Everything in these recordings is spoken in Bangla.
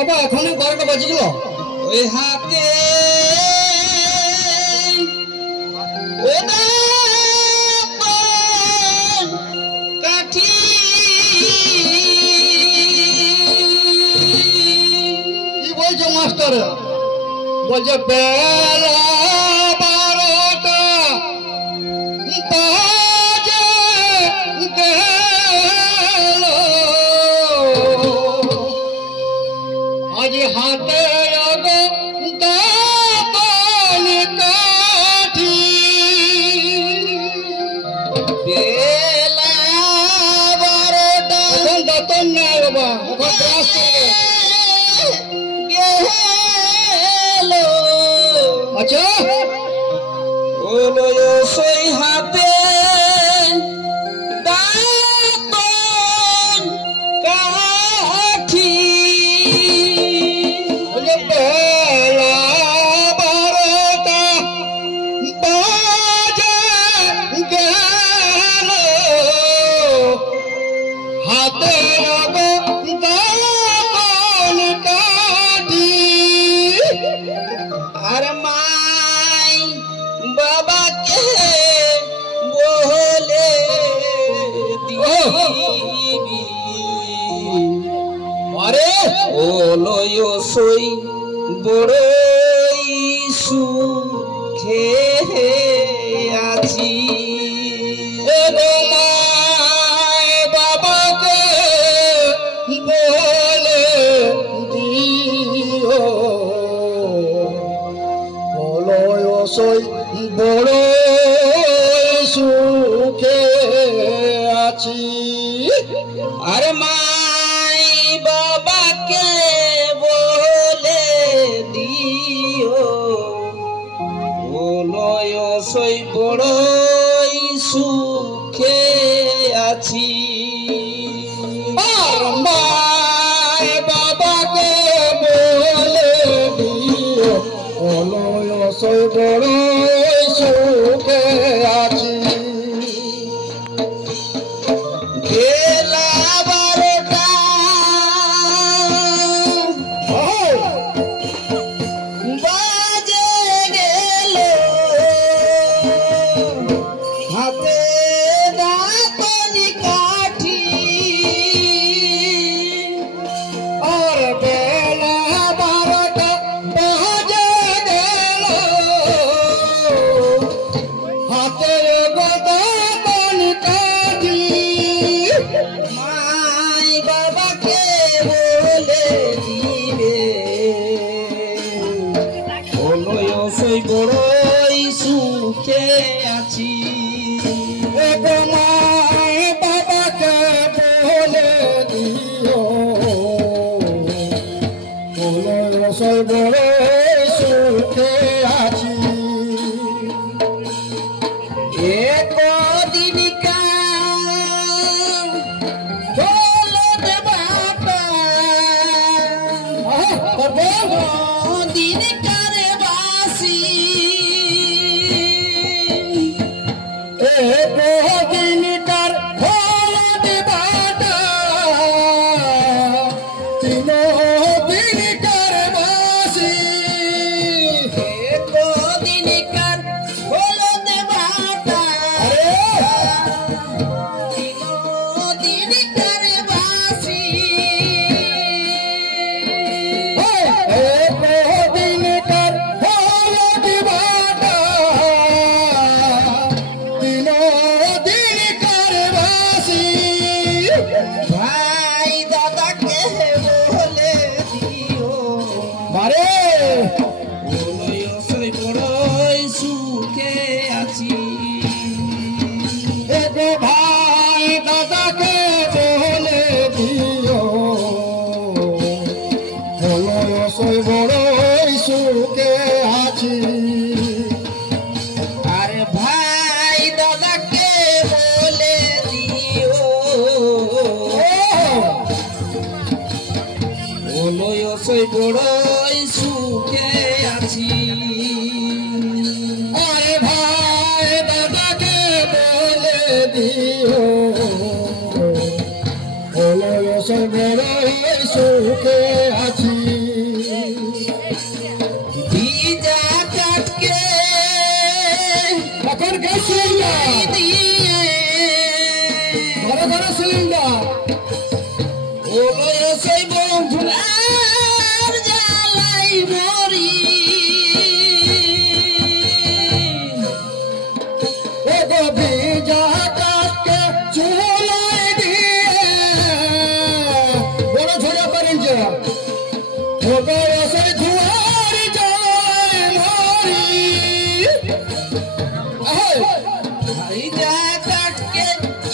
বাবা এখনই 12টা বাজে গেল। ওই হাতে কাঠি কি বলছো মাস্টার? বলছে বেলা 12টা বাজে গেল, আজ হাতে দাতন কাঠি। বেলা 12টা এখন দাতন নেই বাবা, এখন ব্রাশ করবে। গেল। আচ্ছা ওলো সই হাতে দাতন কাঠি। বলছে বেলা 12টা বাজে গেল, হাতে দাতন কাঠি। আর মাই বাবাকে বলে দিবি আরে ওলয় সই বড়ই সুখে আছি। এগো মায় বাবাকে বলে দিও, বলয় সই বড় সুখে আছি। আর মাই বাবাকে বলে দিও ওলয় সই বড়ই সুখে আছি। আর মায় বাবাকে বলে দিও, বলয় সই বড় সুখে আছি। বেলা 12টা বাজে গেল, হাতে দাতনি কাঠি। আর বেলা 12টা বাজে গেল, হাতের দাতন কাঠি। মাই বাবাকে বলে দিবে ওলয় সই বড়ই সুখে আছি। এগো মায় বাবাকে বলে দিও, বলয় সই বড় সুখে আছি। একদিনকার হলদ বাটা দিনকার বাসি। এগো দিনকার হলদ বাটা, তিনো দিনকার বাসি। একদিনকার হলদ বাটা দিনকার বাসি। এগো দিনকার হলদ বাটা, তিনো দিনকার বাসি। ভাই দাদাকে বলে দিও মারে ওলয় সই বড়ই সুখে আছি। এগো ভাই দাদাকে বলে দিও, বলয় সই বড় সুখে আছি। আরে ভাই দাদাকে বলে দিও ওলয় সই বড়ই সুখে আছি। আরে ভাই দাদাকে বলে দিও, বলয় সই বড় সুখে আছি।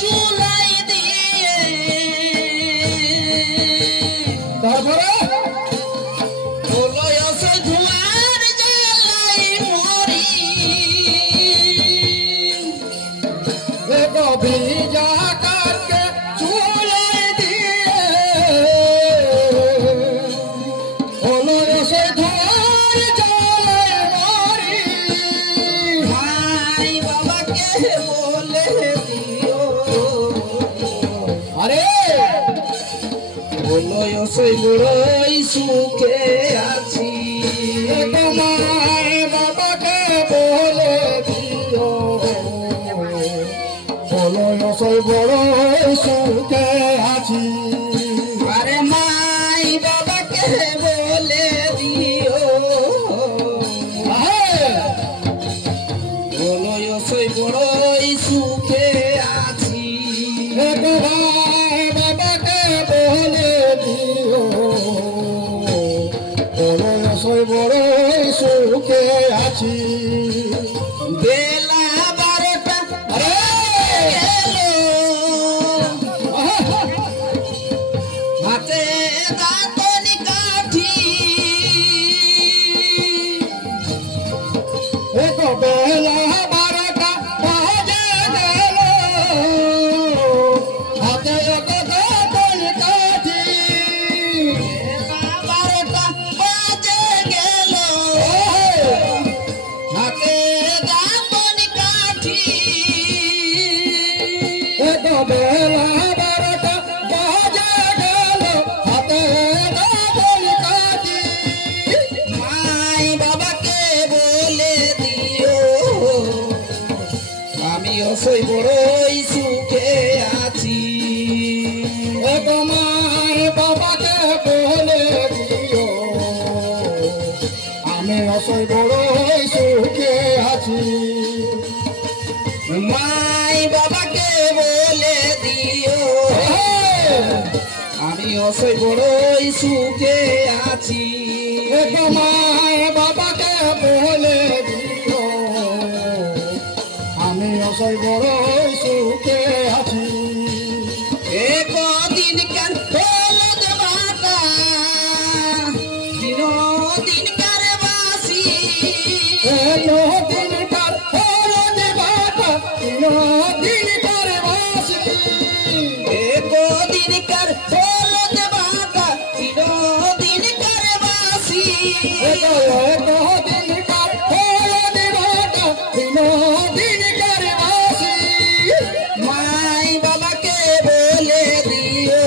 চুলাই দিয়ে তারপরে হলো অসই ধোঁয়ার জ্বালাই মরি ভিজা কাকে চুলাই দিয়ে হলো সে ধোয়ার জ্বালায় মরি। ভাই বাবাকে বলে দিও আরে হলো অসই বড়ই সুখে আছি তোমায় বাবাকে বলে দিও বলো সই বড় সুখে আছি। আরে মাই বাবাকে বলে দিও বলো অসই বড়ই সুখে আছি তোমায় বাবাকে বলে দিও বলো সই বড় সুখে আছি। বেলা 12টা গেল হাতে দাঁতনি কাঠি বেলা 12টা বাজে গেল হাতে কাঠি 12টা বাজে গেল হাতে দাঁতনি কাঠি বেলা 12টা বাজে গেল হাতে কাঠি। মাই বাবাকে বলে দিও আমি অসই বড়ই সুখে আছি তোমায় বাবাকে বলে দিও আমি অসই বড় সুখে আছি। মাই বাবাকে বলে দিও আমি অসই বড়ই সুখে আছি তোমায় বাবাকে বলে দিও আমি অসই বড় সুখে আছি। একদিন কার হলদ বাটা দিন কার বাসি দিন কার হলদ বাটা দিন কার বাসি একদিন কার হলদ বাটা দিন কার বাসি দিন কার হলদ বাটা দিন কার বাসি। মাই বাবাকে বলে দিও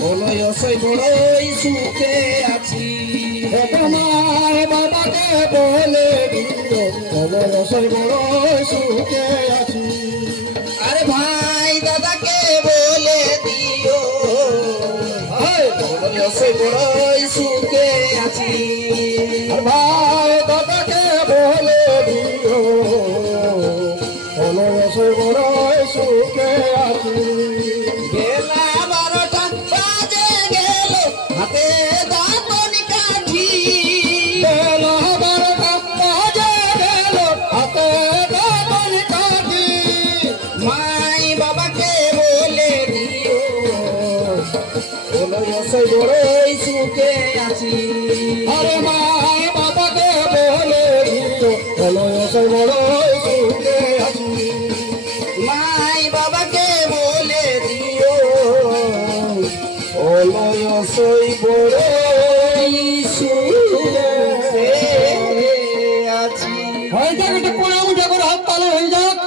হলো অসই বড়ই সুখে আছি তোমায় বাবাকে বলে দিও বলো রসই বড় সুখে আছি। আরে ভাই দাদাকে বলে দিও হলো অসই বড়ই সুখে আছি আর ভাই দাদাকে বলে দিও বলো রসই বড় সুখে আছি। বেলা 12টা বাজে গেল হাতে দাঁতনি কাঠি বেলা 12টা বাজে গেল হাতে দাঁতনি কাঠি। মাই বাবাকে বলে দিও হলো অসই বড়ই সুখে আছি আরে মায় বাবাকে বলে দিও বলো রসই বড় সুখে আছি। মাই বাবাকে বলে দিও হলো অসই বড়ই সুখে আছি হয়ে যাক এটা করে হাত তালে হয়ে যাক।